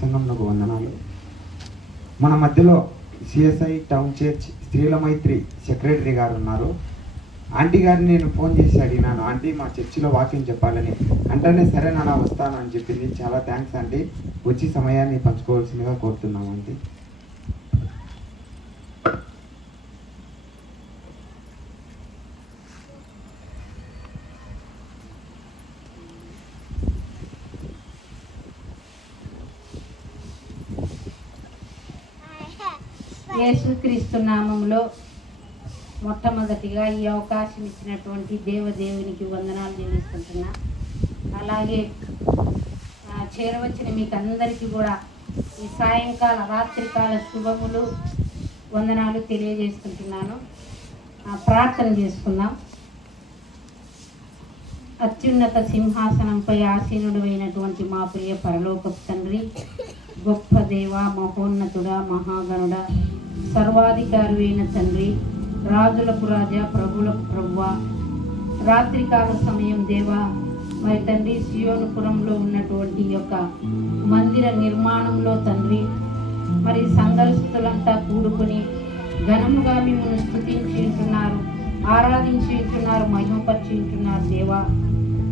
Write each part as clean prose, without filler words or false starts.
సంఘంకు వందనాలు. మన మధ్యలో సిఎస్ఐ టౌన్ చర్చ్ స్త్రీల మైత్రి సెక్రటరీ గారు ఉన్నారు. ఆంటీ గారిని నేను ఫోన్ చేసి అడిగినాను, ఆంటీ మా చర్చిలో వాక్యం చెప్పాలని. అంటేనే సరే నాన్న వస్తాను అని చెప్పింది. చాలా థ్యాంక్స్ ఆంటీ. వచ్చి సమయాన్ని పంచుకోవాల్సిందిగా కోరుతున్నాం ఆంటీ. యేసుక్రీస్తు నామంలో మొట్టమొదటిగా ఈ అవకాశం ఇచ్చినటువంటి దేవునికి వందనాలు చెల్లిస్తుంటున్నా. అలాగే చేరవచ్చిన మీకు అందరికీ కూడా ఈ సాయంకాల రాత్రికాల శుభములు వందనాలు తెలియజేస్తుంటున్నాను. ప్రార్థన చేసుకుందాం. అత్యున్నత సింహాసనంపై ఆసీనుడు అయినటువంటి మా ప్రియ పరలోకపు తండ్రి, గొప్ప దేవ, మహోన్నతుడా, మహాగణుడా, సర్వాధికారి అయిన తండ్రి, రాజులకు రాజా, ప్రభులకు ప్రభువా, రాత్రికాల సమయం దేవా, మరి తండ్రి సియోనుపురంలో ఉన్నటువంటి యొక్క మందిర నిర్మాణంలో తండ్రి, మరి సంఘస్థులంతా కూడుకొని ఘనముగా మిమ్మల్ని స్తుతించి ఉంటున్నారు, ఆరాధించి ఉంటున్నారు, మహిమపరిచి ఉంటున్నారు దేవా.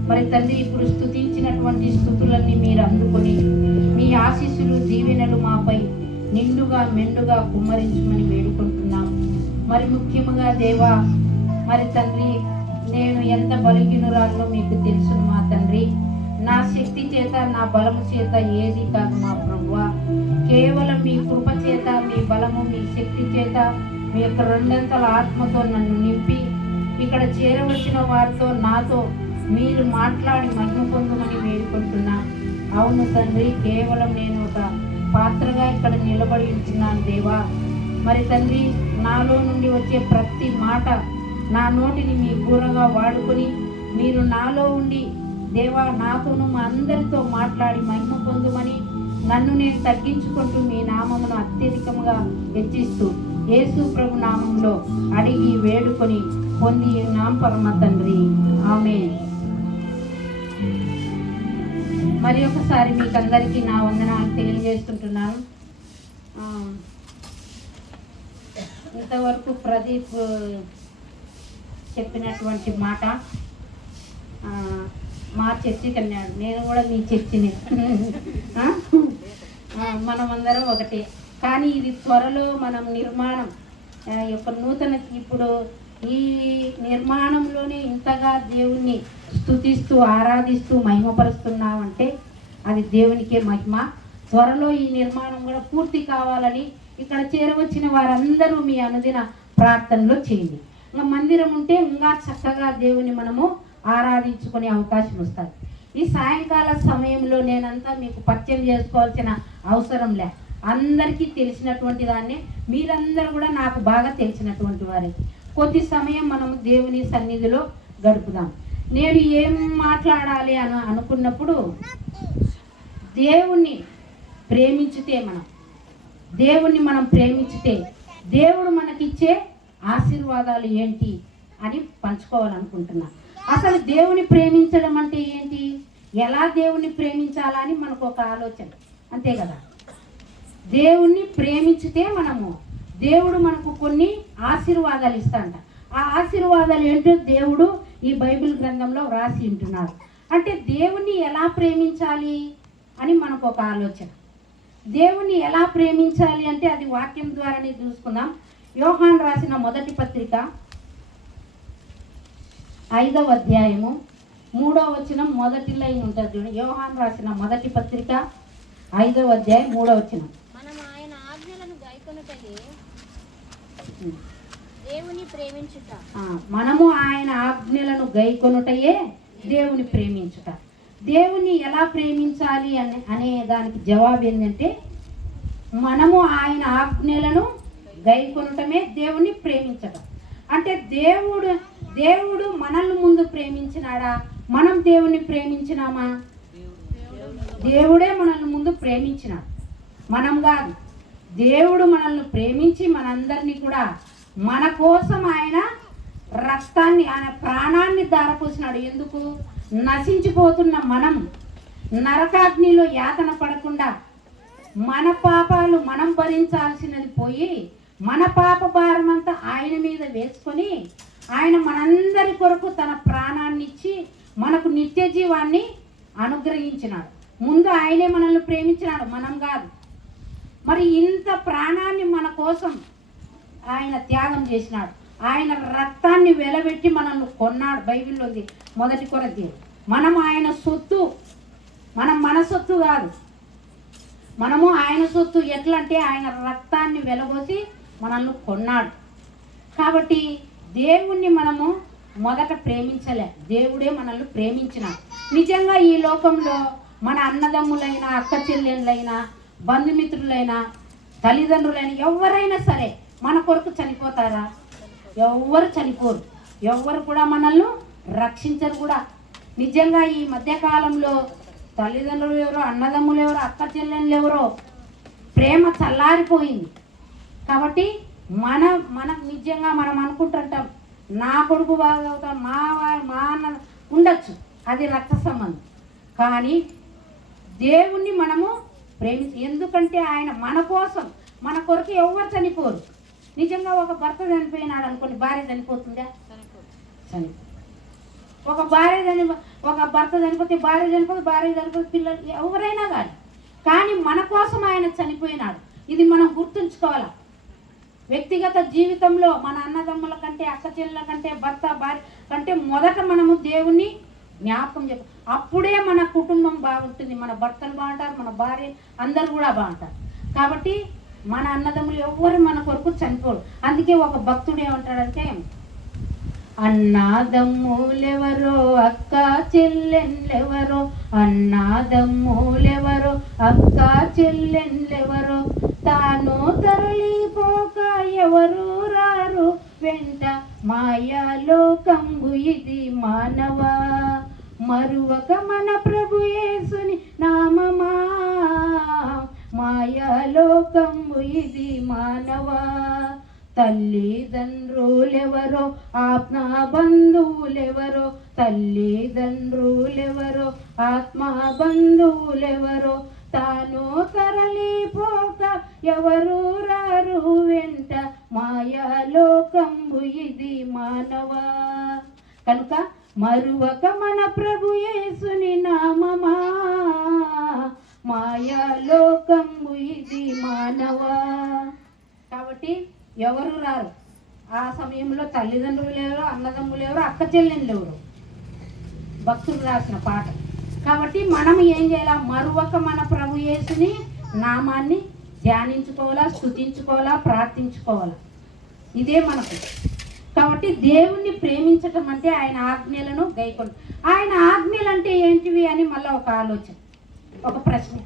మరి తండ్రి ఇప్పుడు స్తుతించినటువంటి స్తుతులన్నీ మీరు అందుకొని మీ ఆశీస్సులు దీవెనలు మాపై నిండుగా మెండుగా కుమ్మరించమని వేడుకుంటున్నాం. మరి ముఖ్యముగా దేవా, మరి తండ్రి నేను ఎంత బలహీనురాలో మీకు తెలుసును మా తండ్రి. నా శక్తి చేత నా బలము చేత ఏది కాదు మా ప్రభువా. కేవలం మీ కృప చేత, మీ బలము, మీ శక్తి చేత, మీ యొక్క రెండంతల ఆత్మతో నన్ను నింపి ఇక్కడ చేరవచ్చిన వారితో నాతో మీరు మాట్లాడి మహిమ పొందమని వేడుకుంటున్నా. అవును తండ్రి, కేవలం నేను ఒక పాత్రగా ఇక్కడ నిలబడి ఉంటున్నాను దేవా. మరి తండ్రి నాలో నుండి వచ్చే ప్రతి మాట నా నోటిని మీ బూరగా వాడుకొని మీరు నాలో ఉండి దేవా నాతోను మా అందరితో మాట్లాడి మహిమ పొందుమని నన్ను నేను తగ్గించుకుంటూ మీ నామమును అత్యధికంగా హెచ్చిస్తూ యేసు ప్రభు నామంలో అడిగి వేడుకొని పొంది ఉన్నాం పరమ తండ్రి, ఆమేన్. మరి ఒకసారి మీకు అందరికీ నా వందనాలు తెలియజేస్తుంటున్నాను. ఇంతవరకు ప్రదీప్ చెప్పినటువంటి మాట మా చర్చికి అన్నాడు, నేను కూడా మీ చర్చిని మనమందరం ఒకటే. కానీ ఇది త్వరలో మనం నిర్మాణం యొక్క నూతన ఇప్పుడు ఈ నిర్మాణంలోనే ఇంతగా దేవుణ్ణి స్తుతిస్తూ ఆరాధిస్తూ మహిమపరుస్తున్నామంటే అది దేవునికే మహిమ. త్వరలో ఈ నిర్మాణం కూడా పూర్తి కావాలని ఇక్కడ చేరవచ్చిన వారందరూ మీ అనుదిన ప్రార్థనలో చేయండి. ఇంకా మందిరం ఉంటే ఇంకా చక్కగా దేవుని మనము ఆరాధించుకునే అవకాశం వస్తుంది. ఈ సాయంకాల సమయంలో నేనంతా మీకు పరిచయం చేసుకోవాల్సిన అవసరం లే, అందరికీ తెలిసినటువంటి దాన్ని మీరందరూ కూడా నాకు బాగా తెలిసినటువంటి వారే. కొద్ది సమయం మనం దేవుని సన్నిధిలో గడుపుదాం. నేను ఏం మాట్లాడాలి అని అనుకున్నప్పుడు దేవుణ్ణి ప్రేమించితే మనం ప్రేమించితే దేవుడు మనకిచ్చే ఆశీర్వాదాలు ఏంటి అని పంచుకోవాలనుకుంటున్నా. అసలు దేవుని ప్రేమించడం అంటే ఏంటి, ఎలా దేవుణ్ణి ప్రేమించాలని మనకు ఒక ఆలోచన, అంతే కదా. దేవుణ్ణి ప్రేమించితే దేవుడు మనకు కొన్ని ఆశీర్వాదాలు ఇస్తాడంట. ఆ ఆశీర్వాదాలు ఏంటో దేవుడు ఈ బైబిల్ గ్రంథంలో వ్రాసి ఉంటున్నారు. అంటే దేవుణ్ణి ఎలా ప్రేమించాలి అని మనకు ఒక ఆలోచన. దేవుణ్ణి ఎలా ప్రేమించాలి అంటే అది వాక్యం ద్వారానే చూసుకుందాం. యోహాను రాసిన మొదటి పత్రిక 5వ అధ్యాయము 3వ వచనం మొదటి లైన్ ఉంటుంది చూడండి. యోహాను రాసిన మొదటి పత్రిక 5వ అధ్యాయం 3వ వచనం. మనము ఆయన ఆజ్ఞలను గైకొనుటయే దేవుని ప్రేమించుట. మనము ఆయన ఆజ్ఞలను గైకొనుటయే దేవుని ప్రేమించుట. దేవుని ఎలా ప్రేమించాలి అనే దానికి జవాబు ఏంటంటే మనము ఆయన ఆజ్ఞలను గైకొనటమే దేవుని ప్రేమించటం. అంటే దేవుడు మనల్ని ముందు ప్రేమించినాడా, మనం దేవుని ప్రేమించినామా? దేవుడే మనల్ని ముందు ప్రేమించినాడు, మనం కాదు. దేవుడు మనల్ని ప్రేమించి మనందరినీ కూడా మన కోసం ఆయన రక్తాన్ని, ఆయన ప్రాణాన్ని ధారపోసినాడు. ఎందుకు? నశించిపోతున్న మనం నరకాగ్నిలో యాతన పడకుండా మన పాపాలు మనం భరించాల్సినది పోయి మన పాప భారం అంతా ఆయన మీద వేసుకొని ఆయన మనందరి కొరకు తన ప్రాణాన్ని ఇచ్చి మనకు నిత్య జీవాన్ని అనుగ్రహించినాడు. ముందు ఆయనే మనల్ని ప్రేమించినాడు, మనం కాదు. మరి ఇంత ప్రాణాన్ని మన కోసం ఆయన త్యాగం చేసినాడు. ఆయన రక్తాన్ని వెలబెట్టి మనల్ని కొన్నాడు. బైబిల్లో ఉంది మొదటి కొరింథీ. మనం ఆయన సొత్తు, మనం మన సొత్తు కాదు, మనము ఆయన సొత్తు. ఎట్లా అంటే ఆయన రక్తాన్ని వెలబోసి మనల్ని కొన్నాడు. కాబట్టి దేవుణ్ణి మనము మొదట ప్రేమించలే, దేవుడే మనల్ని ప్రేమించినాడు. నిజంగా ఈ లోకంలో మన అన్నదమ్ములైనా అక్క చెల్లెళ్ళైనా బంధుమిత్రులైనా తల్లిదండ్రులైనా ఎవరైనా సరే మన కొరకు చనిపోతారా? ఎవ్వరు చనిపోరు, ఎవ్వరు కూడా మనల్ని రక్షించరు కూడా. నిజంగా ఈ మధ్యకాలంలో తల్లిదండ్రులు ఎవరో, అన్నదమ్ములు ఎవరో, అక్క చెల్లెళ్ళు ఎవరో ప్రేమ చల్లారిపోయింది. కాబట్టి మన నిజంగా మనం అనుకుంటుంటాం నా కొడుకు బాగా అవుతాం, మా అన్న ఉండొచ్చు, అది రక్త సంబంధం. కానీ దేవుణ్ణి మనము ప్రేమించి, ఎందుకంటే ఆయన మన కోసం మన కొరకు ఎవరు చనిపోరు. నిజంగా ఒక భర్త చనిపోయినాడు అనుకోండి, భార్య చనిపోతుందా? చనిపో. ఒక భర్త చనిపోతే భార్య చనిపోతే, భార్య చనిపోతే పిల్లలు ఎవరైనా కానీ మన కోసం ఆయన చనిపోయినాడు. ఇది మనం గుర్తుంచుకోవాలి. వ్యక్తిగత జీవితంలో మన అన్నదమ్ముల కంటే అక్క చెల్లెల కంటే భర్త భార్య కంటే మొదట మనము దేవుణ్ణి జ్ఞాపకం చెప్ప, అప్పుడే మన కుటుంబం బాగుంటుంది. మన భర్తలు బాగుంటారు, మన భార్య అందరు కూడా బాగుంటారు. కాబట్టి మన అన్నదమ్ములు ఎవ్వరు మన కొరకు చనిపోరు. అందుకే ఒక భక్తుడు ఏమంటాడంటే, అన్నాదమ్ములెవరో అక్క చెల్లెళ్ళెవరో, అన్నాదమ్ములెవరో అక్క చెల్లెళ్ళెవరో, తాను తరలిపోక ఎవరు రారు వెంట, మాయాలోకంబు ఇది మానవా, మరువక మన ప్రభు యేసుని నామమా, మాయాలోకంబు ఇది మానవా, తల్లిదండ్రులెవరో ఆత్మ బంధువులెవరో, తల్లిదండ్రులెవరో ఆత్మ బంధువులెవరో, తాను తరలిపోక ఎవరు రారు వెంట, మాయాలోకంబు ఇది మానవా. కనుక మరువక మన ప్రభు యేసుని నామమా, మాయాలోకంబు ఇది మానవా. కాబట్టి ఎవరు రారు ఆ సమయంలో, తల్లిదండ్రులు ఎవరు, అన్నదమ్ములు ఎవరు, అక్క చెల్లెళ్ళు ఎవరు. భక్తులు రాసిన పాట. కాబట్టి మనం ఏం చేయాలా? మరువక మన ప్రభు యేసుని నామాన్ని ధ్యానించుకోవాలా, స్తుతించుకోవాలా, ప్రార్థించుకోవాలా. ఇదే మనకు. కాబట్టి దేవుణ్ణి ప్రేమించటం అంటే ఆయన ఆజ్ఞలను గైకొన. ఆయన ఆజ్ఞలు అంటే ఏంటివి అని మళ్ళీ ఒక ఆలోచన, ఒక ప్రశ్న.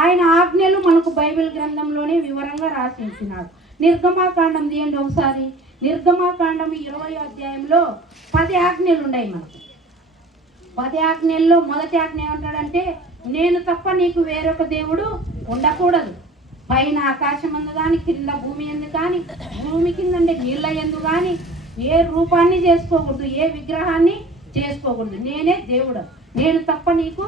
ఆయన ఆజ్ఞలు మనకు బైబిల్ గ్రంథంలోనే వివరంగా రాసి ఉంటున్నాడు. నిర్గమాకాండం తీయండి ఒకసారి. నిర్గమాకాండం 20వ అధ్యాయంలో 10 ఆజ్ఞలు ఉన్నాయి మనకు. 10 ఆజ్ఞల్లో మొదటి ఆజ్ఞ ఏమంటాడంటే, నేను తప్ప నీకు వేరొక దేవుడు ఉండకూడదు. పైన ఆకాశం అందు కానీ, కింద భూమి ఎందు కానీ, భూమి కింద నీళ్ళ ఎందు కానీ ఏ రూపాన్ని చేసుకోకూడదు, ఏ విగ్రహాన్ని చేసుకోకూడదు. నేనే దేవుడు, నేను తప్ప నీకు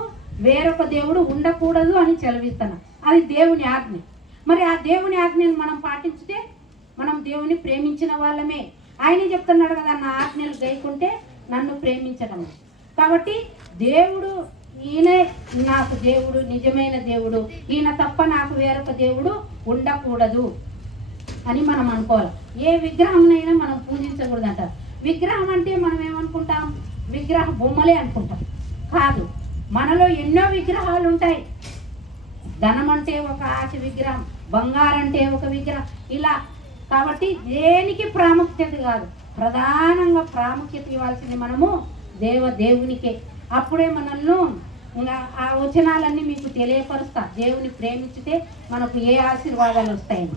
వేరొక దేవుడు ఉండకూడదు అని చెలవిస్తాను. అది దేవుని ఆజ్ఞ. మరి ఆ దేవుని ఆజ్ఞను మనం పాటించితే మనం దేవుని ప్రేమించిన వాళ్ళమే. ఆయనే చెప్తున్నాడు కదా, నా ఆజ్ఞలు గైకుంటే నన్ను ప్రేమించడం. కాబట్టి దేవుడు, ఈయనే నాకు దేవుడు, నిజమైన దేవుడు, ఈయన తప్ప నాకు వేరొక దేవుడు ఉండకూడదు అని మనం అనుకోవాలి. ఏ విగ్రహంనైనా మనం పూజించకూడదంట. విగ్రహం అంటే మనం ఏమనుకుంటాం? విగ్రహ బొమ్మలే అనుకుంటాం. కాదు, మనలో ఎన్నో విగ్రహాలు ఉంటాయి. ధనం అంటే ఒక ఆశ విగ్రహం, బంగారం అంటే ఒక విగ్రహం, ఇలా. కాబట్టి దేనికి ప్రాముఖ్యత కాదు, ప్రధానంగా ప్రాముఖ్యత ఇవ్వాల్సింది మనము దేవునికే. అప్పుడే మనల్ని ఆ వచనాలన్నీ మీకు తెలియపరుస్తా. దేవుని ప్రేమించితే మనకు ఏ ఆశీర్వాదాలు వస్తాయని.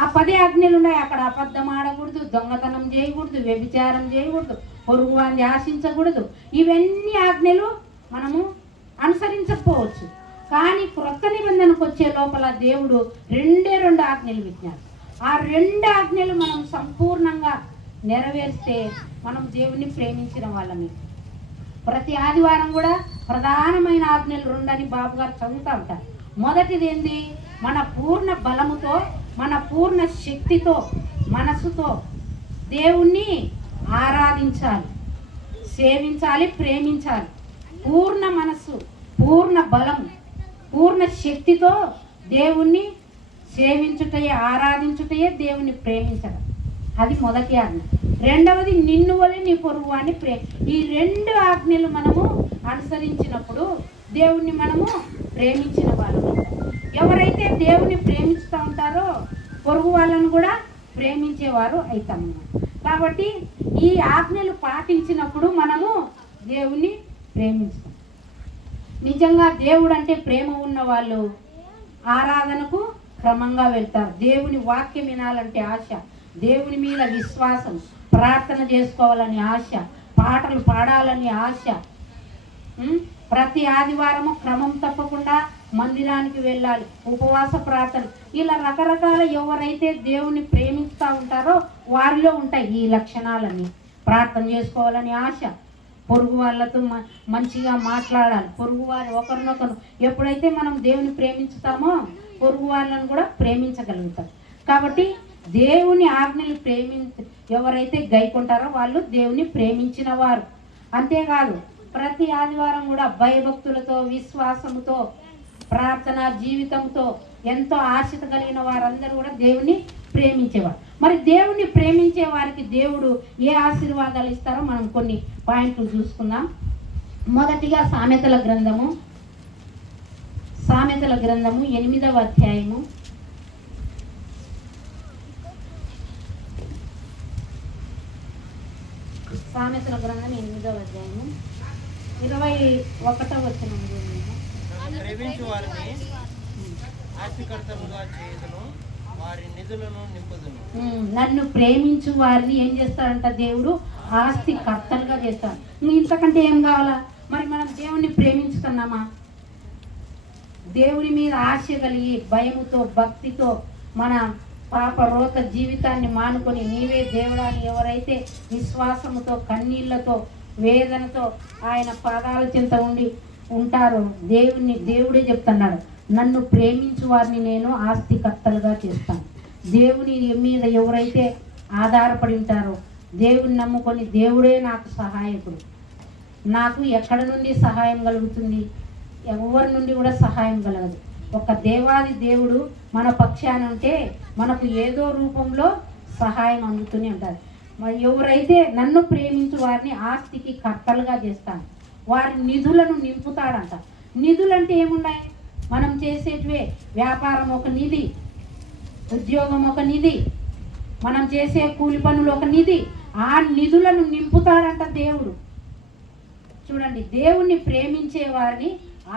ఆ 10 ఆజ్ఞలు ఉన్నాయి అక్కడ. అబద్ధం ఆడకూడదు, దొంగతనం చేయకూడదు, వ్యభిచారం చేయకూడదు, పొరుగు వారిని ఆశించకూడదు. ఇవన్నీ ఆజ్ఞలు మనము అనుసరించకపోవచ్చు. కానీ క్రొత్త నిబంధనకు వచ్చే లోపల దేవుడు 2 ఆజ్ఞలు పెట్టినారు. ఆ 2 ఆజ్ఞలు మనం సంపూర్ణంగా నెరవేరిస్తే మనం దేవుని ప్రేమించిన వాళ్ళని. ప్రతి ఆదివారం కూడా ప్రధానమైన ఆజ్ఞలు 2 అని బాబు గారు చదువుతూ ఉంటారు. మొదటిది ఏంది? మన పూర్ణ బలముతో, మన పూర్ణ శక్తితో, మనసుతో దేవుణ్ణి ఆరాధించాలి, సేవించాలి, ప్రేమించాలి. పూర్ణ మనస్సు, పూర్ణ బలం, పూర్ణ శక్తితో దేవుణ్ణి సేవించుటయే, ఆరాధించుటయే దేవుణ్ణి ప్రేమించడం. అది మొదటి ఆజ్ఞ. రెండవది నిన్ను వలె నీ పొరుగువాని ఈ రెండు ఆజ్ఞలు మనము అనుసరించినప్పుడు దేవుణ్ణి మనము ప్రేమించిన వాళ్ళము. ఎవరైతే దేవుని ప్రేమిస్తూ ఉంటారో పొరుగు వాళ్ళను కూడా ప్రేమించేవారు అవుతాము. కాబట్టి ఈ ఆజ్ఞలు పాటించినప్పుడు మనము దేవుణ్ణి ప్రేమిస్తాం. నిజంగా దేవుడు అంటే ప్రేమ ఉన్న వాళ్ళు ఆరాధనకు క్రమంగా వెళ్తారు. దేవుని వాక్యం వినాలంటే ఆశ, దేవుని మీద విశ్వాసం, ప్రార్థన చేసుకోవాలని ఆశ, పాటలు పాడాలని ఆశ. ప్రతి ఆదివారము క్రమం తప్పకుండా మందిరానికి వెళ్ళాలి, ఉపవాస ప్రార్థన, ఇలా రకరకాల ఎవరైతే దేవుని ప్రేమిస్తూ ఉంటారో వారిలో ఉంటాయి ఈ లక్షణాలన్నీ. ప్రార్థన చేసుకోవాలని ఆశ, పొరుగు వాళ్ళతో మంచిగా మాట్లాడాలి, పొరుగు వారి ఒకరినొకరు. ఎప్పుడైతే మనం దేవుని ప్రేమించుతామో పొరుగు వాళ్ళను కూడా ప్రేమించగలుగుతాం. కాబట్టి దేవుని ఆజ్ఞలు ఎవరైతే గైకుంటారో వాళ్ళు దేవుని ప్రేమించిన వారు. అంతేకాదు ప్రతి ఆదివారం కూడా భయభక్తులతో, విశ్వాసముతో, ప్రార్థన జీవితంతో ఎంతో ఆశత కలిగిన వారందరూ కూడా దేవుని ప్రేమించేవారు. మరి దేవుణ్ణి ప్రేమించే వారికి దేవుడు ఏ ఆశీర్వాదాలు ఇస్తారో మనం కొన్ని పాయింట్లు చూసుకుందాం. మొదటిగా సామెతల గ్రంథము 8వ అధ్యాయము 21వ వచనం. నన్ను ప్రేమించు వారిని ఏం చేస్తాడంట? దేవుడు ఆస్తి కర్తలుగా చేస్తాడు. ఇంతకంటే ఏం కావాలా? మరి మనం దేవుణ్ణి ప్రేమించుతున్నామా? దేవుని మీద ఆశ కలిగి భయముతో, భక్తితో మన పాప రోత జీవితాన్ని మానుకొని నీవే దేవుడాన్ని ఎవరైతే విశ్వాసముతో, కన్నీళ్లతో, వేదనతో ఆయన పాదాల చెంత ఉంటారో దేవుడే చెప్తున్నాడు, నన్ను ప్రేమించు వారిని నేను ఆస్తికర్తలుగా చేస్తాను. దేవుని మీద ఎవరైతే ఆధారపడి ఉంటారో, దేవుని నమ్ముకొని దేవుడే నాకు సహాయకుడు, నాకు ఎక్కడి నుండి సహాయం కలుగుతుంది? ఎవరి నుండి కూడా సహాయం కలగదు. ఒక దేవాది దేవుడు మన పక్షాన ఉంటే మనకు ఏదో రూపంలో సహాయం అందుతూనే ఉంటుంది. మరి ఎవరైతే నన్ను ప్రేమించు వారిని ఆస్తికి కర్తలుగా చేస్తాను, వారి నిధులను నింపుతాడంట. నిధులు అంటే ఏమున్నాయి? మనం చేసేటివే. వ్యాపారం ఒక నిధి, ఉద్యోగం ఒక నిధి, మనం చేసే కూలి పనులు ఒక నిధి. ఆ నిధులను నింపుతాడంట దేవుడు. చూడండి, దేవుణ్ణి ప్రేమించే వారిని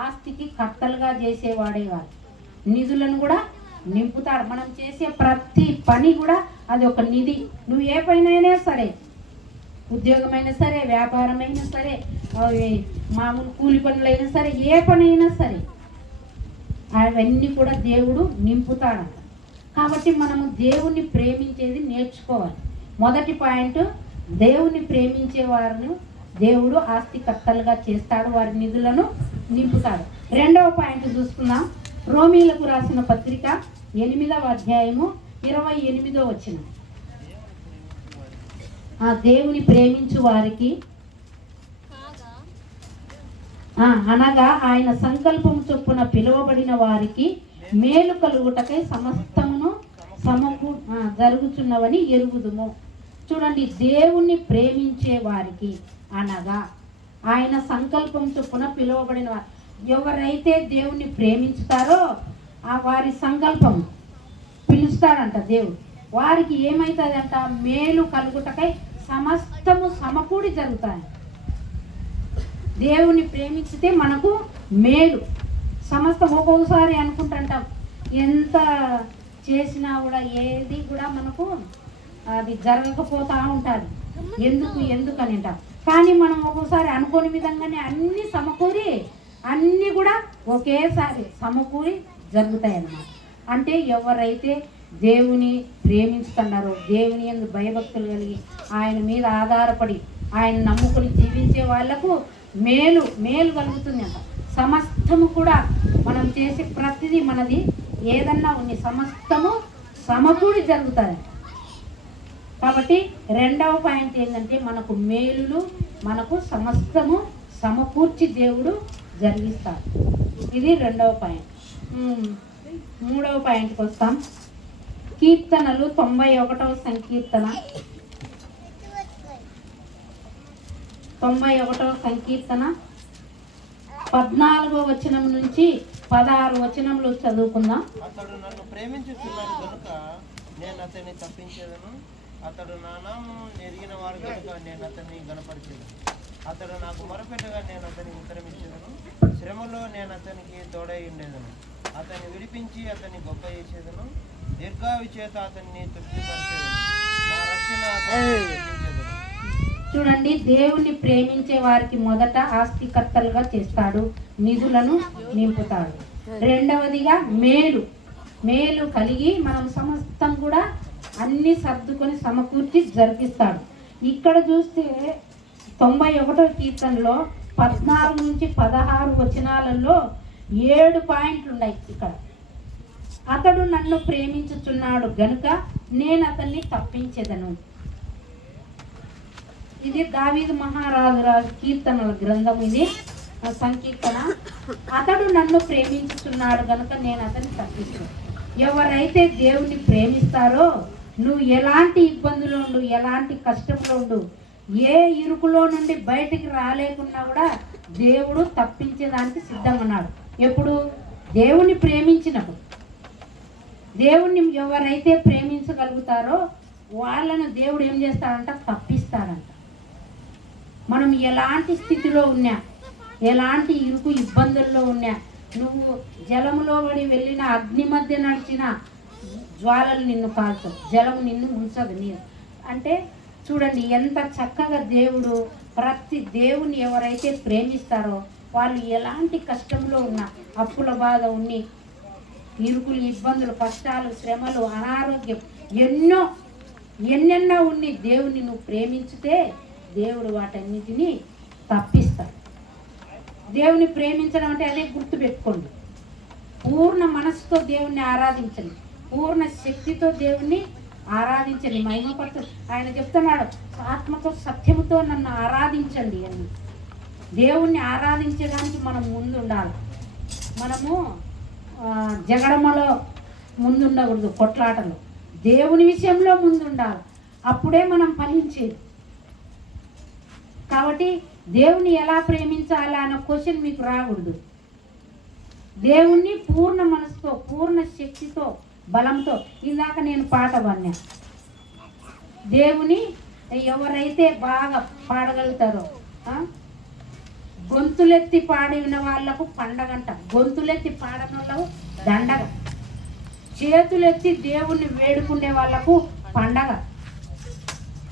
ఆస్తికి కర్తలుగా చేసేవాడే కాదు, నిధులను కూడా నింపుతాడు. మనం చేసే ప్రతి పని కూడా అది ఒక నిధి. నువ్వు ఏ పైనైనా సరే, ఉద్యోగమైనా సరే, వ్యాపారమైనా సరే, మామూలు కూలి పనులైనా సరే, ఏ పనైనా సరే అవన్నీ కూడా దేవుడు నింపుతాడంట. కాబట్టి మనము దేవుణ్ణి ప్రేమించేది నేర్చుకోవాలి. మొదటి పాయింట్, దేవుణ్ణి ప్రేమించే వారిని దేవుడు ఆస్తికర్తలుగా చేస్తాడు, వారి నిధులను నింపుతాడు. రెండవ పాయింట్ చూసుకుందాం. రోమీలకు రాసిన పత్రిక 8వ అధ్యాయము 28వ వచనం. ఆ దేవుని ప్రేమించు వారికి అనగా ఆయన సంకల్పము చొప్పున పిలువబడిన వారికి మేలు కలుగుటకై సమస్తమును జరుగుతున్నవని ఎరుగుదుము. చూడండి, దేవుణ్ణి ప్రేమించే వారికి అనగా ఆయన సంకల్పం చొప్పున పిలువబడిన వారు, ఎవరైతే దేవుణ్ణి ప్రేమించుతారో ఆ వారి సంకల్పం పిలుస్తాడంట దేవుడు. వారికి ఏమవుతుందంట? మేలు కలుగుటకై సమస్తము సమకూడి జరుగుతాయి. దేవుణ్ణి ప్రేమించితే మనకు మేలు సమస్తం. ఒక్కొక్కసారి అనుకుంటుంటాం, ఎంత చేసినా కూడా ఏది కూడా మనకు అది జరగకపోతూ ఉంటుంది, ఎందుకు అని అంటాం. కానీ మనం ఒక్కోసారి అనుకోని విధంగానే అన్నీ సమకూరి అన్నీ కూడా ఒకేసారి సమకూరి జరుగుతాయి అన్నమాట. అంటే ఎవరైతే దేవుని ప్రేమిస్తున్నారో, దేవుని యందు భయభక్తులు కలిగి ఆయన మీద ఆధారపడి ఆయన నమ్ముకొని జీవించే వాళ్లకు మేలు కలుగుతుంది అంట. సమస్తము కూడా మనం చేసే ప్రతిదీ మనది ఏదన్నా ఉంది సమస్తము సమకూడి జరుగుతుంది. కాబట్టి రెండవ పాయింట్ ఏంటంటే మనకు మేలులు మనకు సమస్తము సమకూర్చి దేవుడు జరిగిస్తాడు. ఇది రెండవ పాయింట్. మూడవ పాయింట్కి వస్తాం. కీర్తనలు 91వ సంకీర్తన 91వ సంకీర్తన 14వ వచనం నుంచి 16 వచనములు చదువుకుందాం. అతడు నన్ను ప్రేమించుచున్నాడు కనుక నేను అతన్ని తప్పించేదను. అతడు నా నామము ఎరిగిన వారు కనుక నేను అతన్ని గణపరిచేదను. అతడు నాకు మొరపెట్టగా నేను అతనికి ఉత్తరమిచ్చేదను. శ్రమలో నేను అతనికి తోడై ఉండేదను. అతన్ని విడిపించి అతన్ని గొప్ప చేసేదను. దీర్ఘాయు చేత అతన్ని తృప్తిపరిచేదను. నా రక్షణ అతన్ని రక్షించేదను. చూడండి, దేవుణ్ణి ప్రేమించే వారికి మొదట ఆస్తికర్తలుగా చేస్తాడు, నిధులను నింపుతాడు. రెండవదిగా మేలు కలిగి మనం సమస్తం కూడా అన్ని సర్దుకొని సమకూర్చి జరిపిస్తాడు. ఇక్కడ చూస్తే 91వ కీర్తనలో 14 నుంచి 16 వచనాలలో 7 పాయింట్లు ఉన్నాయి. ఇక్కడ అతడు నన్ను ప్రేమించుచున్నాడు గనుక నేను అతన్ని తప్పించెదను. ఇది దావీదు మహారాజు కీర్తనల గ్రంథం. ఇది సంకీర్తన. అతడు నన్ను ప్రేమించుచున్నాడు గనుక నేను అతన్ని తప్పిస్తాను. ఎవరైతే దేవుణ్ణి ప్రేమిస్తారో నువ్వు ఎలాంటి ఇబ్బందులు ఉండు, ఎలాంటి కష్టంలో ఉండు, ఏ ఇరుకులో నుండి బయటికి రాలేకున్నా కూడా దేవుడు తప్పించేదానికి సిద్ధంగా ఉన్నాడు. ఎప్పుడు? దేవుణ్ణి ప్రేమించినప్పుడు. దేవుణ్ణి ఎవరైతే ప్రేమించగలుగుతారో వాళ్ళను దేవుడు ఏం చేస్తాడంట? తప్పిస్తాడంట. మనం ఎలాంటి స్థితిలో ఉన్నా, ఎలాంటి ఇరుకు ఇబ్బందుల్లో ఉన్నా, నువ్వు జలములో పడి వెళ్ళిన అగ్ని మధ్య నడిచిన జ్వాలలు నిన్ను కాల్చవు, జలము నిన్ను ఉంచదు. అంటే చూడండి ఎంత చక్కగా దేవుడు ప్రతి దేవుని ఎవరైతే ప్రేమిస్తారో వాళ్ళు ఎలాంటి కష్టంలో ఉన్నా, అప్పుల బాధ ఉన్ని, ఇరుకులు ఇబ్బందులు కష్టాలు శ్రమలు అనారోగ్యం ఎన్నెన్నో ఉన్ని దేవుని నువ్వు ప్రేమించితే దేవుడు వాటన్నిటినీ తప్పిస్తాడు. దేవుని ప్రేమించడం అంటే అదే గుర్తుపెట్టుకోండి. పూర్ణ మనసుతో దేవుణ్ణి ఆరాధించండి, పూర్ణ శక్తితో దేవుణ్ణి ఆరాధించండి, మహిమపడుతూ ఆయన చెప్తున్నాడు ఆత్మతో సత్యముతో నన్ను ఆరాధించండి అని. దేవుణ్ణి ఆరాధించడానికి మనం ముందు ఉండాలి. మనము జగడమలో ముందుండకూడదు, కొట్లాటలో దేవుని విషయంలో ముందు ఉండాలి. అప్పుడే మనం ఫలించేది. కాబట్టి దేవుని ఎలా ప్రేమించాలా అన్న క్వశ్చన్ మీకు రాకూడదు. దేవుణ్ణి పూర్ణ మనసుతో పూర్ణ శక్తితో బలంతో, ఇందాక నేను పాట పాడినా, దేవుని ఎవరైతే బాగా పాడగలుగుతారో గొంతులెత్తి పాడిన వాళ్ళకు పండగంట, గొంతులెత్తి పాడని వాళ్ళకు దండగ, చేతులెత్తి దేవుణ్ణి వేడుకునే వాళ్ళకు పండగ.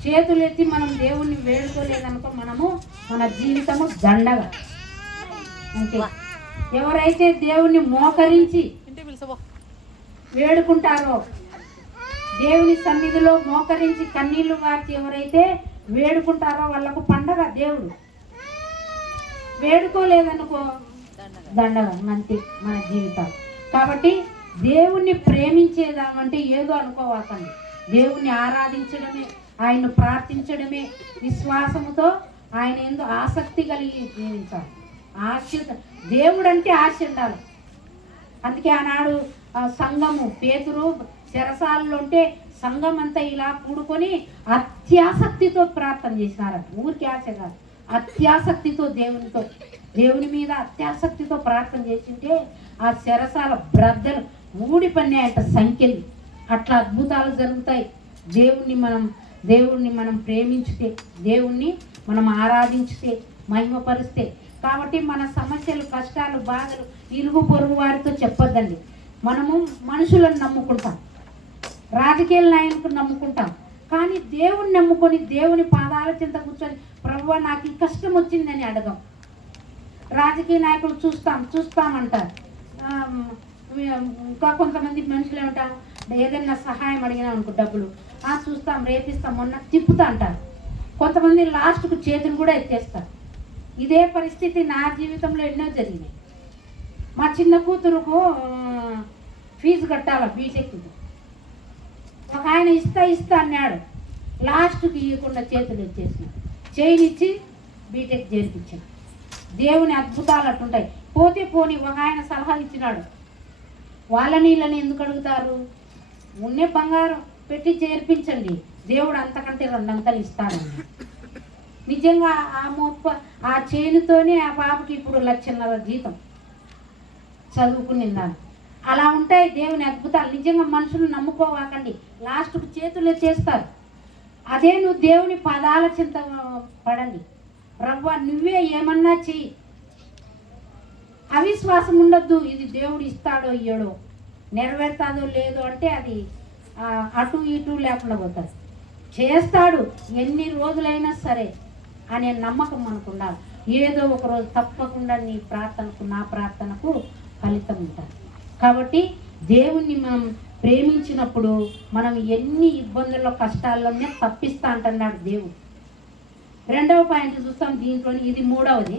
చేతులెత్తి మనం దేవుణ్ణి వేడుకోలేదనుకో మనము మన జీవితము దండగ అంతే. ఎవరైతే దేవుణ్ణి మోకరించి వేడుకుంటారో, దేవుని సన్నిధిలో మోకరించి కన్నీళ్లు వార్చి ఎవరైతే వేడుకుంటారో వాళ్ళకు పండగ దేవుడు. వేడుకోలేదనుకో దండగ అంతే మన జీవితాలు. కాబట్టి దేవుణ్ణి ప్రేమించేదామంటే ఏదో అనుకోవాకండి. దేవుణ్ణి ఆరాధించడమే, ఆయన్ను ప్రార్థించడమే, విశ్వాసముతో ఆయన ఎందు ఆసక్తి కలిగి జీవించాలి. దేవుడు అంటే ఆశ ఉండాలి. అందుకే ఆనాడు సంఘము పేతురు చెరసాలలో ఉంటే సంఘం అంతా ఇలా కూడుకొని అత్యాసక్తితో ప్రార్థన చేసినారట. ఊరికి ఆశ కాదు, అత్యాసక్తితో దేవుని మీద అత్యాసక్తితో ప్రార్థన చేసింటే ఆ చెరసాల బ్రద్దలు ఊడిపన్నాయంట సంఖ్యలు. అట్లా అద్భుతాలు జరుగుతాయి. దేవుణ్ణి మనం ప్రేమించితే, దేవుణ్ణి మనం ఆరాధించితే, మహిమపరిస్తే. కాబట్టి మన సమస్యలు కష్టాలు బాధలు ఇరుగు పొరుగు వారితో చెప్పొద్దండి. మనము మనుషులను నమ్ముకుంటాం, రాజకీయ నాయకులను నమ్ముకుంటాం, కానీ దేవుణ్ణి నమ్ముకొని దేవుని పాదాల చింత కూర్చొని ప్రభువా నాకు ఈ కష్టం వచ్చిందని అడగం. రాజకీయ నాయకులు చూస్తామంటారు. ఇంకా కొంతమంది మనుషులు ఏమంటారు, ఏదైనా సహాయం అడిగినా అనుకో డబ్బులు చూస్తాం రేపిస్తాం మొన్న తిప్పుతా అంటారు. కొంతమంది లాస్ట్కు చేతులు కూడా ఎత్తేస్తారు. ఇదే పరిస్థితి నా జీవితంలో ఎన్నో జరిగినాయి. మా చిన్న కూతురుకు ఫీజు కట్టాలి బీటెక్. ఒక ఆయన ఇస్తా అన్నాడు, లాస్ట్కి ఇవ్వకుండా చేతులు ఎత్తేసినాడు. చేయనిచ్చి బీటెక్ చేర్పించాను. దేవుని అద్భుతాలు అట్టుంటాయి. పోతే పోని ఒక ఆయన సలహా ఇచ్చినాడు, వాళ్ళ నీళ్ళని ఎందుకు అడుగుతారు, ఉన్నే బంగారం పెట్టి చేర్పించండి, దేవుడు అంతకంటే రెండంతలు ఇస్తాడండి. నిజంగా ఆ చేనుతోనే ఆ పాపకి ఇప్పుడు 1,50,000 జీతం చదువుకునిందాను. అలా ఉంటాయి దేవుని అద్భుతాలు. నిజంగా మనుషులు నమ్ముకోవాకండి, లాస్ట్కు చేతులు ఎత్తేస్తారు. అదే నువ్వు దేవుని పదాల చింత పడండి. ప్రభువా నువ్వే ఏమన్నా చెయ్యి, అవిశ్వాసం ఉండొద్దు. ఇది దేవుడు ఇస్తాడో ఇయ్యడో, నెరవేరుతాదో లేదో అంటే అది అటు ఇటు లేకుండా పోతుంది. చేస్తాడు ఎన్ని రోజులైనా సరే అనే నమ్మకం మనకు ఉండాలి. ఏదో ఒక రోజు తప్పకుండా నీ ప్రార్థనకు నా ప్రార్థనకు ఫలితం ఉంటుంది. కాబట్టి దేవుణ్ణి మనం ప్రేమించినప్పుడు మనం ఎన్ని ఇబ్బందుల్లో కష్టాల్లోనే తప్పిస్తా అంటున్నాడు దేవుడు. 2వ పాయింట్ చూస్తాం దీంట్లో, ఇది 3వది.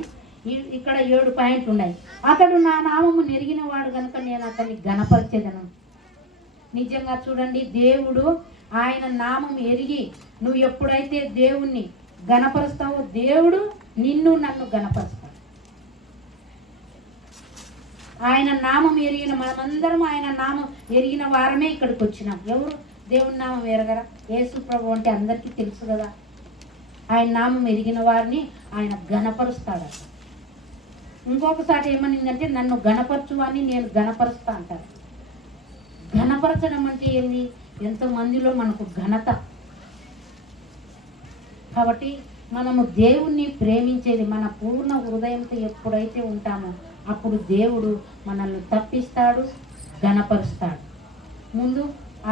ఇక్కడ 7 పాయింట్లు ఉన్నాయి. అతడు నా నామము నెరిగిన వాడు కనుక నేను అతన్ని ఘనపరిచేదను. నిజంగా చూడండి, దేవుడు ఆయన నామం ఎరిగి నువ్వు ఎప్పుడైతే దేవుణ్ణి ఘనపరుస్తావో దేవుడు నిన్ను నన్ను ఘనపరుస్తాడు. ఆయన నామం ఎరిగిన మనమందరం ఆయన నామం ఎరిగిన వారమే ఇక్కడికి వచ్చినాం. ఎవరు దేవుని నామం ఎరగరా? యేసు ప్రభు అంటే అందరికీ తెలుసు కదా. ఆయన నామం ఎరిగిన వారిని ఆయన ఘనపరుస్తాడు. ఇంకొకసారి ఏమనిందంటే నన్ను ఘనపరచువాన్ని నేను ఘనపరుస్తా అంటారు. ఘనపరచడం అంటే ఏంది? ఎంతమందిలో మనకు ఘనత. కాబట్టి మనము దేవుణ్ణి ప్రేమించేది మన పూర్ణ హృదయంతో ఎప్పుడైతే ఉంటామో అప్పుడు దేవుడు మనల్ని తప్పిస్తాడు, ఘనపరుస్తాడు. ముందు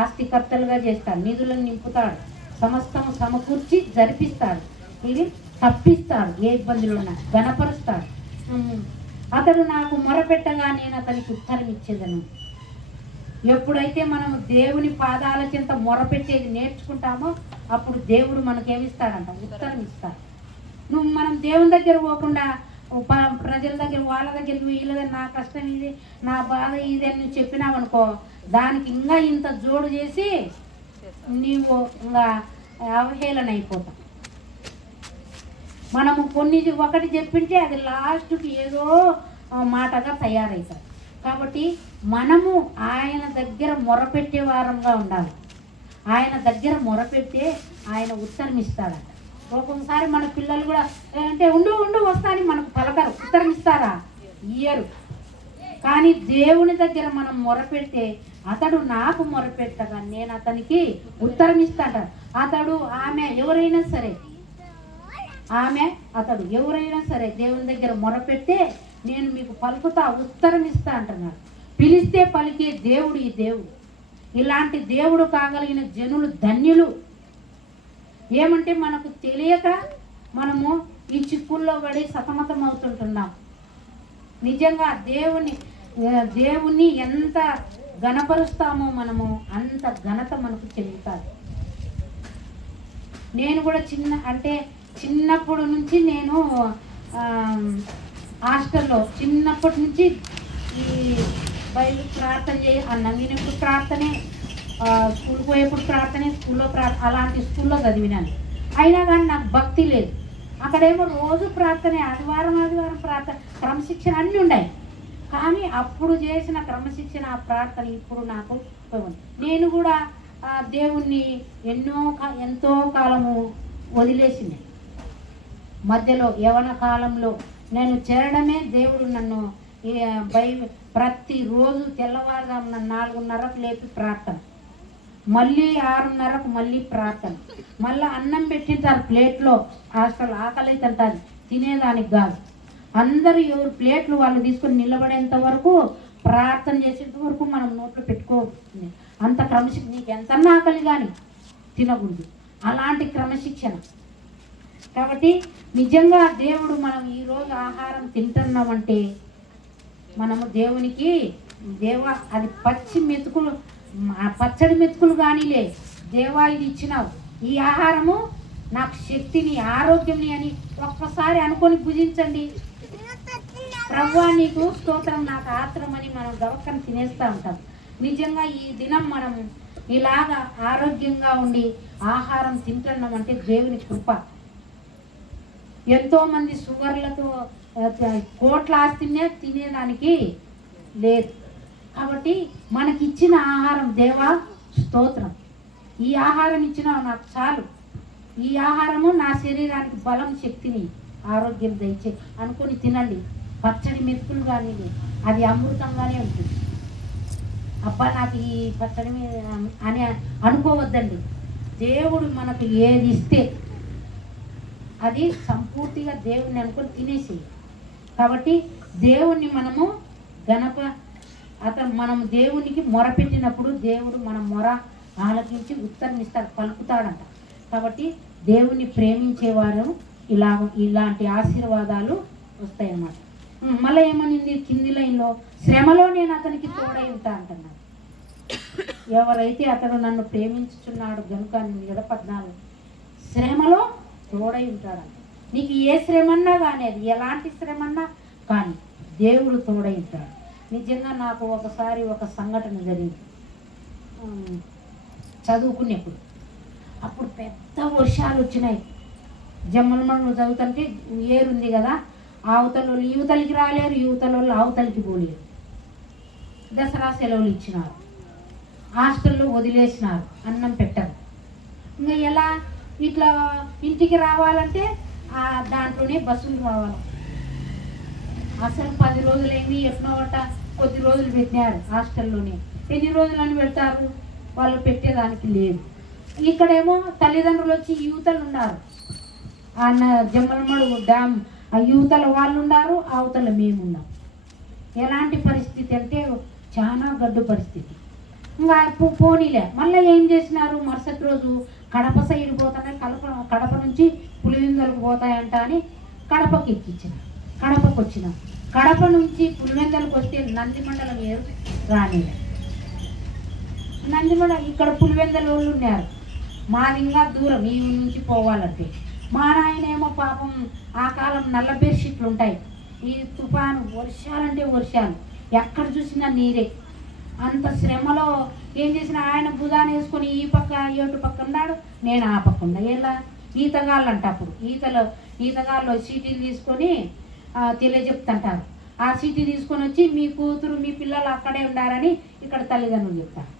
ఆస్తికర్తలుగా చేస్తాడు, నిధులను నింపుతాడు, సమస్తము సమకూర్చి జరిపిస్తాడు, ఇది తప్పిస్తాడు. ఏ ఇబ్బందులు ఉన్నా ఘనపరుస్తాడు. అతడు నాకు మొరపెట్టగా నేను అతనికి ఉత్తరం ఇచ్చేదను. ఎప్పుడైతే మనము దేవుని పాదాల చెంత మొరపెట్టేది నేర్చుకుంటామో అప్పుడు దేవుడు మనకేమిస్తాడంట? ఉత్తరం ఇస్తాడు. మనం దేవుని దగ్గర పోకుండా ప్రజల దగ్గర వాళ్ళ దగ్గరికి వీళ్ళ దగ్గర నా కష్టం ఇది, నా బాధ ఇది అని నువ్వు చెప్పినావనుకో, దానికి ఇంకా ఇంత జోడు చేసి నీవు ఇంకా అవహేళన అయిపోతావు. మనము ఒకటి చెప్పింటే అది లాస్ట్కి ఏదో మాటగా తయారవుతాయి. కాబట్టి మనము ఆయన దగ్గర మొరపెట్టే వారంగా ఉండాలి. ఆయన దగ్గర మొరపెట్టే ఆయన ఉత్తరం ఇస్తాడట. ఒక్కొక్కసారి మన పిల్లలు కూడా అంటే ఉండు వస్తాని మనకు పలకరు, ఉత్తరం ఇస్తారా? ఇయ్యరు. కానీ దేవుని దగ్గర మనం మొరపెడితే అతడు నాకు మొరపెట్టగా నేను అతనికి ఉత్తరం ఇస్తాడ. అతడు ఆమె ఎవరైనా సరే అతడు ఎవరైనా సరే దేవుని దగ్గర మొరపెడితే నేను మీకు పలుకుతా, ఉత్తరం ఇస్తా అంటున్నాడు. పిలిస్తే పలికే దేవుడు ఈ దేవుడు. ఇలాంటి దేవుడు కాగలిగిన జనులు ధన్యులు. ఏమంటే మనకు తెలియక మనము ఈ చిక్కుల్లో పడి సతమతం అవుతుంటున్నాం. నిజంగా దేవుణ్ణి ఎంత ఘనపరుస్తామో మనము అంత ఘనత మనకు చెందుతారు. నేను కూడా చిన్నప్పటి నుంచి నేను హాస్టల్లో చిన్నప్పటి నుంచి ఈ బైబిల్ ప్రార్థన అన్నం తినేప్పుడు ప్రార్థనే, స్కూల్కి పోయేప్పుడు ప్రార్థనే, స్కూల్లో అలాంటి స్కూల్లో చదివినాను. అయినా కానీ నాకు భక్తి లేదు. అక్కడేమో రోజు ప్రార్థనే, ఆదివారం ప్రార్థన, క్రమశిక్షణ అన్నీ ఉన్నాయి. కానీ అప్పుడు చేసిన క్రమశిక్షణ ఆ ప్రార్థన ఇప్పుడు నాకు నేను కూడా దేవుణ్ణి ఎంతో కాలము వదిలేసింది. మధ్యలో యవన కాలంలో నేను చేరడమే దేవుడు నన్ను ప్రతిరోజు తెల్లవారుజామున 4:30కు లేపి ప్రార్థన, మళ్ళీ 6:30కు మళ్ళీ ప్రార్థన, మళ్ళీ అన్నం పెట్టింటారు ప్లేట్లో. హాస్టల్ ఆకలి తింటారు, తినేదానికి కాదు. అందరూ ఎవరు ప్లేట్లు వాళ్ళు తీసుకొని నిలబడేంత వరకు ప్రార్థన చేసేంత వరకు మనం నోట్లో పెట్టుకోవచ్చు. అంత క్రమశిక్షణ. నీకు ఎంత ఆకలి కానీ తినకూడదు, అలాంటి క్రమశిక్షణ. కాబట్టి నిజంగా దేవుడు మనం ఈరోజు ఆహారం తింటున్నామంటే మనము దేవునికి అది పచ్చడి మెతుకులు కానీలే, దేవా ఇది ఇచ్చినావు, ఈ ఆహారము నాకు శక్తిని ఆరోగ్యంని అని ఒక్కసారి అనుకొని భుజించండి. ప్రభువా నీకు స్తోత్రం, నాకు ఆత్రమని మనం గవక్కన తినేస్తూ ఉంటాం. నిజంగా ఈ దినం మనం ఇలాగా ఆరోగ్యంగా ఉండి ఆహారం తింటున్నాం అంటే దేవుని కృప. ఎంతోమంది షుగర్లతో కోట్ల ఆస్తినే తినేదానికి లేదు. కాబట్టి మనకిచ్చిన ఆహారం దేవా స్తోత్రం, ఈ ఆహారం ఇచ్చిన నాకు చాలు, ఈ ఆహారము నా శరీరానికి బలం, శక్తిని, ఆరోగ్యం దయచే అనుకొని తినండి. పచ్చడి మెతుకులు కానీ అది అమృతంగానే ఉంటుంది. అబ్బా నాకు ఈ పచ్చడి అని అనుకోవద్దండి. దేవుడు మనకు ఏది ఇస్తే అది సంపూర్తిగా దేవుణ్ణి అనుకొని తినేసి. కాబట్టి దేవుణ్ణి మనము మనం దేవునికి మొరపెట్టినప్పుడు దేవుడు మన మొర ఆలకించి ఉత్తరం ఇస్తాడు, పలుకుతాడంట. కాబట్టి దేవుణ్ణి ప్రేమించేవారు ఇలాంటి ఆశీర్వాదాలు వస్తాయన్నమాట. మళ్ళీ ఏమనింది కింది లైన్లో, శ్రమలో నేను అతనికి తోడై ఉంటా అంటున్నాడు. ఎవరైతే అతడు నన్ను ప్రేమించుచున్నాడు గనుక 14 శ్రమలో తోడై ఉంటాడంట. నీకు ఏ శ్రమన్నా కానీ, అది ఎలాంటి శ్రమన్నా కానీ దేవుడు తోడై ఉంటాడు. నిజంగా నాకు ఒకసారి ఒక సంఘటన జరిగింది. చదువుకునేప్పుడు అప్పుడు పెద్ద వర్షాలు వచ్చినాయి. జమ్మలమడు చదువుతుంటే ఏరుంది కదా, అవతల యువతలకి రాలేరు, యువతల వాళ్ళు అవతలకి పోలేరు. దసరా సెలవులు ఇచ్చినారు, హాస్టల్లో వదిలేసినారు, అన్నం పెట్టరు. ఇంకా ఎలా ఇట్లా ఇంటికి రావాలంటే దాంట్లోనే బస్సులు రావాలి. అసలు 10 రోజులేమి ఎట్నో ఒకట కొద్ది రోజులు పెట్టినారు హాస్టల్లోనే. ఎన్ని రోజులని పెడతారు, వాళ్ళు పెట్టేదానికి లేదు. ఇక్కడేమో తల్లిదండ్రులు వచ్చి యువతలు ఉన్నారు, జమ్మలమడు డ్యామ్ ఆ యువతల వాళ్ళు ఉన్నారు, అవతల మేమున్నాం. ఎలాంటి పరిస్థితి అంటే చాలా గడ్డు పరిస్థితి. ఇంకా పోనీలే. మళ్ళీ ఏం చేసినారు, మరుసటి రోజు కడప సైడ్ పోతానే, కడప నుంచి పులివెందులకు పోతాయంట అని కడపకి ఎక్కించినారు. కడపకు వచ్చినాం. కడప నుంచి పులివెందులకు వస్తే నందిమండలం ఏరు రానిలే. నందిమండలం ఇక్కడ పులివెందుల వాళ్ళు ఉన్నారు, మాది ఇంకా దూరం ఈ నుంచి పోవాలంటే. మా నాయనేమో పాపం ఆ కాలం నల్ల బెడ్షీట్లు ఉంటాయి. ఈ తుఫాను వర్షాలంటే వర్షాలు, ఎక్కడ చూసినా నీరే. అంత శ్రమలో ఏం చేసిన ఆయన బుధాన్ని వేసుకొని ఈ పక్క ఏటు పక్క ఉన్నాడు, నేను ఆ పక్క ఉన్నా. ఎలా ఈతగాళ్ళు అంట. అప్పుడు ఈతగాళ్ళు సీటీలు తీసుకొని తెలియజెప్తుంటారు. ఆ సీటీ తీసుకొని వచ్చి మీ కూతురు మీ పిల్లలు అక్కడే ఉండారని ఇక్కడ తల్లిదండ్రులు చెప్తారు.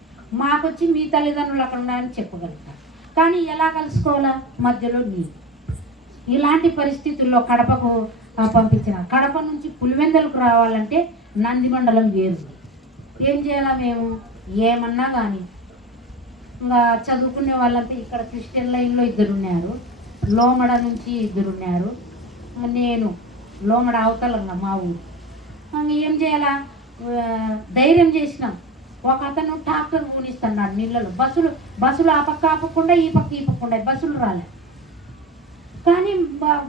మాకొచ్చి మీ తల్లిదండ్రులు అక్కడ ఉన్నారని చెప్పగలుగుతారు. కానీ ఎలా కలుసుకోవాలా, మధ్యలో నీరు. ఇలాంటి పరిస్థితుల్లో కడపకు పంపించిన. కడప నుంచి పులివెందులకు రావాలంటే నందిమండలం వేరు. ఏం చేయాలా మేము, ఏమన్నా కానీ. ఇంకా చదువుకునే వాళ్ళంతా ఇక్కడ క్రిస్టియన్ లైన్లో 2 ఉన్నారు, లోమడ నుంచి 2 ఉన్నారు, నేను లోమడ అవతలంగా మా ఊరు. ఏం చేయాలా, ధైర్యం చేసినాం. ఒక అతను ట్రాక్టర్ ఊనిస్తున్నాడు నీళ్ళలో. బస్సులు ఆ పక్క ఆపకుండా ఈ పక్క ఉండాయి, బస్సులు రాలే. కానీ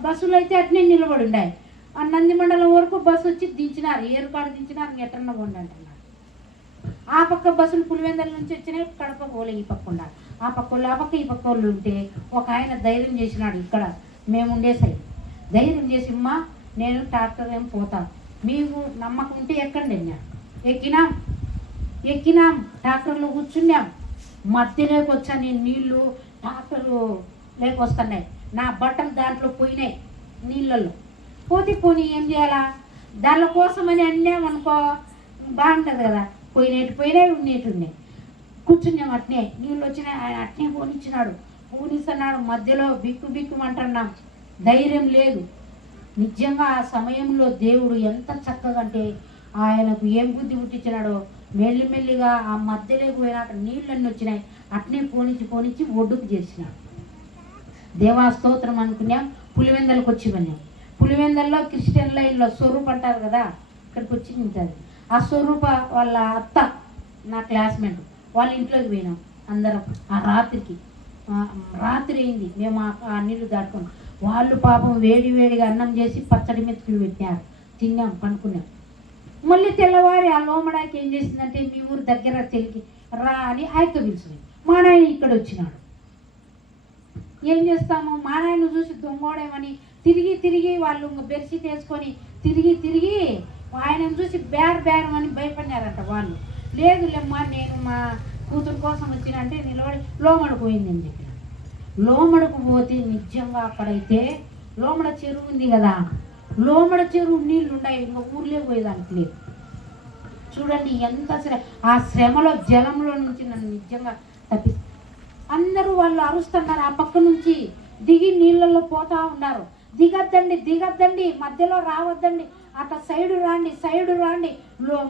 బస్సులు అయితే అట్నే నిలబడి ఉన్నాయి. ఆ నందిమండలం వరకు బస్సు వచ్చి దించినారు, ఏరుకాడు దించినారు, ఎట్రన్నా పోండి అంటున్నారు. ఆ పక్క బస్సులు పులివెందుల నుంచి వచ్చినాయి, కడప పోలే ఈ పక్క ఉండాలి. ఆ పక్క వాళ్ళు ఆ పక్క ఈ పక్క వాళ్ళు ఉంటే ఒక ఆయన ధైర్యం చేసినాడు. ఇక్కడ మేము ఉండే సైడ్ ధైర్యం చేసి, అమ్మా నేను ట్రాక్టర్ ఏం పోతాను, మీకు నమ్మకం ఉంటే ఎక్కండి అన్నాడు. ఎక్కినాం ట్రాక్టర్లో కూర్చున్నాం. మధ్యలోకి వచ్చా నేను, నీళ్ళు ట్రాక్టరు లేకొస్తున్నాయి, నా బట్టలు దాంట్లో పోయినాయి నీళ్ళల్లో. పోనీ ఏం చేయాలా, దాని కోసమని అన్నామనుకో బాగుంటుంది కదా. పోయినాయి ఉన్నాయి. కూర్చున్నాం అట్నే, నీళ్ళు వచ్చినాయి, ఆయన అట్నే పోనిస్తున్నాడు. మధ్యలో బిక్కుమంటున్నాం, ధైర్యం లేదు. నిజంగా ఆ సమయంలో దేవుడు ఎంత చక్కగా అంటే ఆయనకు ఏం బుద్ధి పుట్టించినాడో. మెల్లిమెల్లిగా ఆ మధ్యలోకి పోయినాక నీళ్ళన్నీ వచ్చినాయి, అట్నే పోనిచ్చి ఒడ్డుకు చేసినాడు. దేవా స్తోత్రం అనుకున్నాం. పులివెందులకు వచ్చి వెళ్ళాం. పులివెందుల్లో క్రిస్టియన్ లైన్లో స్వరూప్ అంటారు కదా, ఇక్కడికి వచ్చి ఉంటుంది. ఆ స్వరూప వాళ్ళ అత్త నా క్లాస్మేట్ వాళ్ళ ఇంట్లోకి పోయినాం అందరం. ఆ రాత్రి అయింది, మేము ఆ నీళ్లు దాటుకున్నాం. వాళ్ళు పాపం వేడిగా అన్నం చేసి పచ్చడి మెతుకులు పెట్టారు, తిన్నాం, పండుకున్నాం. మళ్ళీ తెల్లవారి ఆ లోమడాకి ఏం చేసిందంటే, మీ ఊరు దగ్గర తెలికి రా అని ఆయనతో పిలిచింది. మా నాయన ఇక్కడ వచ్చినాడు. ఏం చేస్తాము, మా నాయన చూసి దొంగోడేమని తిరిగి తిరిగి వాళ్ళు బెడ్షీట్ వేసుకొని తిరిగి తిరిగి ఆయనను చూసి బేరం అని భయపడినారంట వాళ్ళు. లేదులేమ్మా నేను మా కూతురు కోసం వచ్చినంటే నిలబడి లోమడకు పోయిందని చెప్పిన. లోమడకు పోతే నిజంగా అక్కడైతే లోమడ చెరువు ఉంది కదా, లోమడ చెరువు నీళ్ళు ఉన్నాయి, ఇంకా ఊర్లే పోయేదానికి లేదు. చూడండి ఎంత ఆ శ్రమలో జలంలో నుంచి నన్ను నిజంగా తప్పి అందరూ వాళ్ళు అరుస్తున్నారు. ఆ పక్క నుంచి దిగి నీళ్ళల్లో పోతా ఉన్నారు. దిగద్దండి దిగద్దండి, మధ్యలో రావద్దండి, అట్లా సైడు రాండి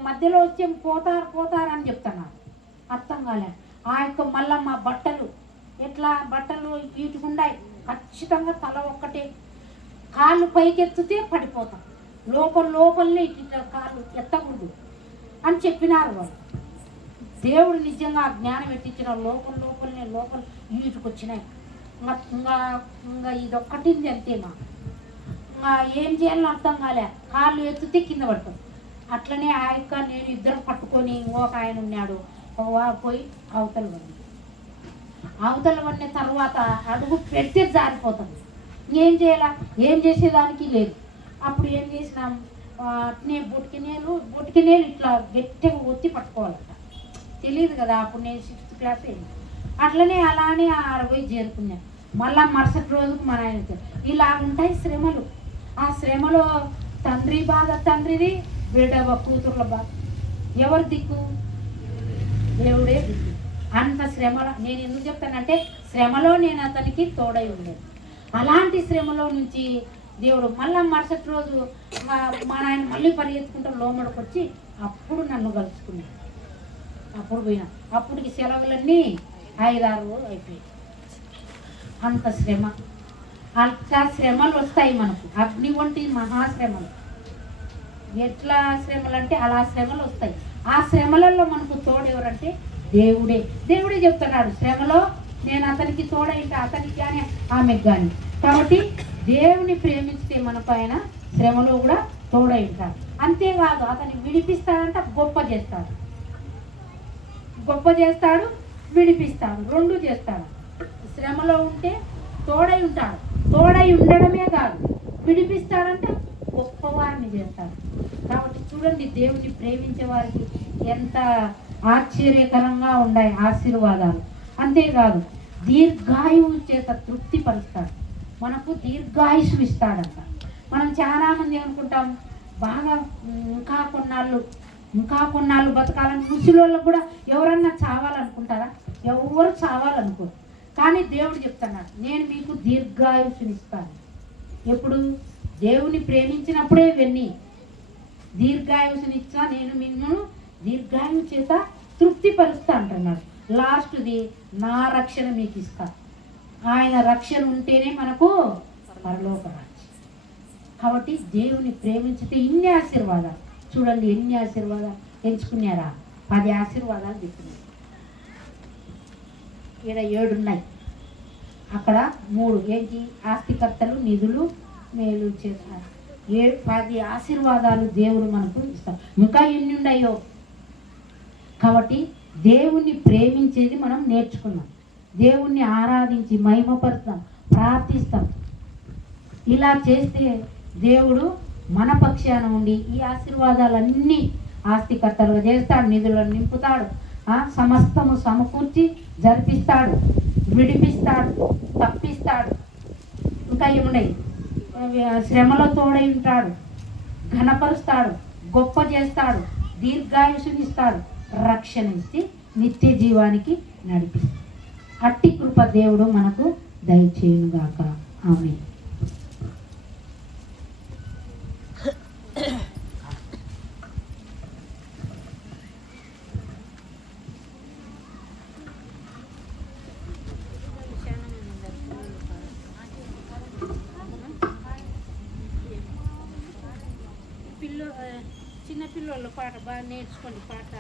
మధ్యలో వచ్చి పోతారని చెప్తున్నారు. అర్థం కాలే. ఆ యొక్క మళ్ళా మా బట్టలు ఎట్లా బట్టలు వీటుకుండాయి, ఖచ్చితంగా తల ఒక్కటే, కాళ్ళు పైకెత్తితే పడిపోతాం, లోపలనే ఇట్లా కాళ్ళు ఎత్తకూడదు అని చెప్పినారు వాళ్ళు. దేవుడు నిజంగా ఆ జ్ఞానం ఎట్టించిన లోపలనే వీటుకొచ్చినాయి. ఇంకా ఇదొక్కటింది అంతే. ఇంకా ఏం చేయాలని అర్థం కాలే, కాళ్ళు ఎత్తితే కింద పడతాం. అట్లనే ఆ యొక్క నేను ఇద్దరు పట్టుకొని ఇంకొక ఆయన ఉన్నాడు, పోయి అవతల పడిన తర్వాత అడుగు పెడితే జారిపోతుంది. ఏం చేయాలా, ఏం చేసేదానికి లేదు. అప్పుడు ఏం చేసినాం, బొటికినేలు ఇట్లా గట్టిగా ఒత్తి పట్టుకోవాలంట. తెలియదు కదా అప్పుడు, నేను 6th క్లాస్ అయింది. అట్లనే అలానే పోయి చేరుకున్నాను. మళ్ళా మరుసటి రోజుకు మన ఆయన ఇలా ఉంటాయి శ్రమలు. ఆ శ్రమలో తండ్రి బాధ తండ్రిది, బిడ్డ కూతుర్ల బాధ. ఎవరు దిక్కు? దేవుడే దిక్కు. అంత శ్రమలో నేను ఎందుకు చెప్తానంటే, శ్రమలో నేను అతనికి తోడై ఉండేది. అలాంటి శ్రమలో నుంచి దేవుడు మళ్ళా మరుసటి రోజు మా నాయన మళ్ళీ పరిగెత్తుకుంటూ లోమడికి వచ్చి అప్పుడు నన్ను కలుసుకున్నాడు. అప్పుడు పోయినా. అప్పటికి సెలవులన్నీ 5-6 అయిపోయాయి. అంత శ్రమ. అంత శ్రమలు వస్తాయి మనకు, అగ్ని వంటి మహాశ్రమలు. ఎట్లా శ్రమలు అంటే అలా శ్రమలు వస్తాయి. ఆ శ్రమలలో మనకు తోడెవరంటే దేవుడే చెప్తున్నాడు, శ్రమలో నేను అతనికి తోడైంట, అతనికి కానీ ఆమెకు కానీ. కాబట్టి దేవుని ప్రేమిస్తే మనకు ఆయన శ్రమలో కూడా తోడైంటాడు. అంతేకాదు అతన్ని విడిపిస్తాడంట, గొప్ప చేస్తాడు, విడిపిస్తాడు, 2 చేస్తాడు. శ్రమలో ఉంటే తోడై ఉంటాడు, తోడై ఉండడమే కాదు విడిపిస్తాడంటే గొప్పవారిని చేస్తాడు. కాబట్టి చూడండి, దేవుని ప్రేమించే వారికి ఎంత ఆశ్చర్యకరంగా ఉన్నాయి ఆశీర్వాదాలు. అంతేకాదు దీర్ఘాయువు చేత తృప్తిపరుస్తాడు, మనకు దీర్ఘాయుషు ఇస్తాడంట. మనం చాలామంది అనుకుంటాం బాగా ఇంకా కొన్నాళ్ళు బతకాలని. ముసలోళ్ళకు కూడా ఎవరన్నా చావాలనుకుంటారా? ఎవరు చావాలనుకోరు. కానీ దేవుడు చెప్తున్నాడు, నేను మీకు దీర్ఘాయుషునిస్తాను. ఎప్పుడు? దేవుని ప్రేమించినప్పుడే ఇవన్నీ. దీర్ఘాయుషునిచ్చా, నేను మిమ్మల్ని దీర్ఘాయువు చేత తృప్తిపరుస్తా అంటున్నాడు. లాస్ట్ది, నా రక్షణ మీకు ఇస్తా. ఆయన రక్షణ ఉంటేనే మనకు పరలోక రాజ్యం. కాబట్టి దేవుని ప్రేమించితే ఇన్ని ఆశీర్వాదాలు. చూడండి ఎన్ని ఆశీర్వాదాలు ఎంచుకున్నారా? 10 ఆశీర్వాదాలు చెప్తున్నారు. ఇక్కడ 7 ఉన్నాయి, అక్కడ 3. ఏంటి? ఆస్తికర్తలు, నిధులు, మేలు చేస్తారు. 10 ఆశీర్వాదాలు దేవుడు మనకు ఇస్తాడు. ఇంకా ఎన్ని ఉన్నాయో. కాబట్టి దేవుణ్ణి ప్రేమించేది మనం నేర్చుకున్నాం. దేవుణ్ణి ఆరాధించి మహిమపరుస్తాం, ప్రార్థిస్తాం. ఇలా చేస్తే దేవుడు మన పక్షాన ఉండి ఈ ఆశీర్వాదాలన్నీ ఆస్తికర్తలుగా చేస్తాడు, నిధులను నింపుతాడు, సమస్తము సమకూర్చి జరిపిస్తాడు, విడిపిస్తాడు, తప్పిస్తాడు. ఇంకా ఏమున్నాయి? శ్రమలో తోడై ఉంటాడు, ఘనపరుస్తాడు, గొప్ప చేస్తాడు, దీర్ఘాయుషునిస్తాడు, రక్షణ ఇచ్చి నిత్య జీవానికి నడిపిస్తాడు. అట్టి కృప దేవుడు మనకు దయచేయుగాక. ఆమేన్. చిన్న పిల్లల పాట బాగా నేర్చుకోండి. పాట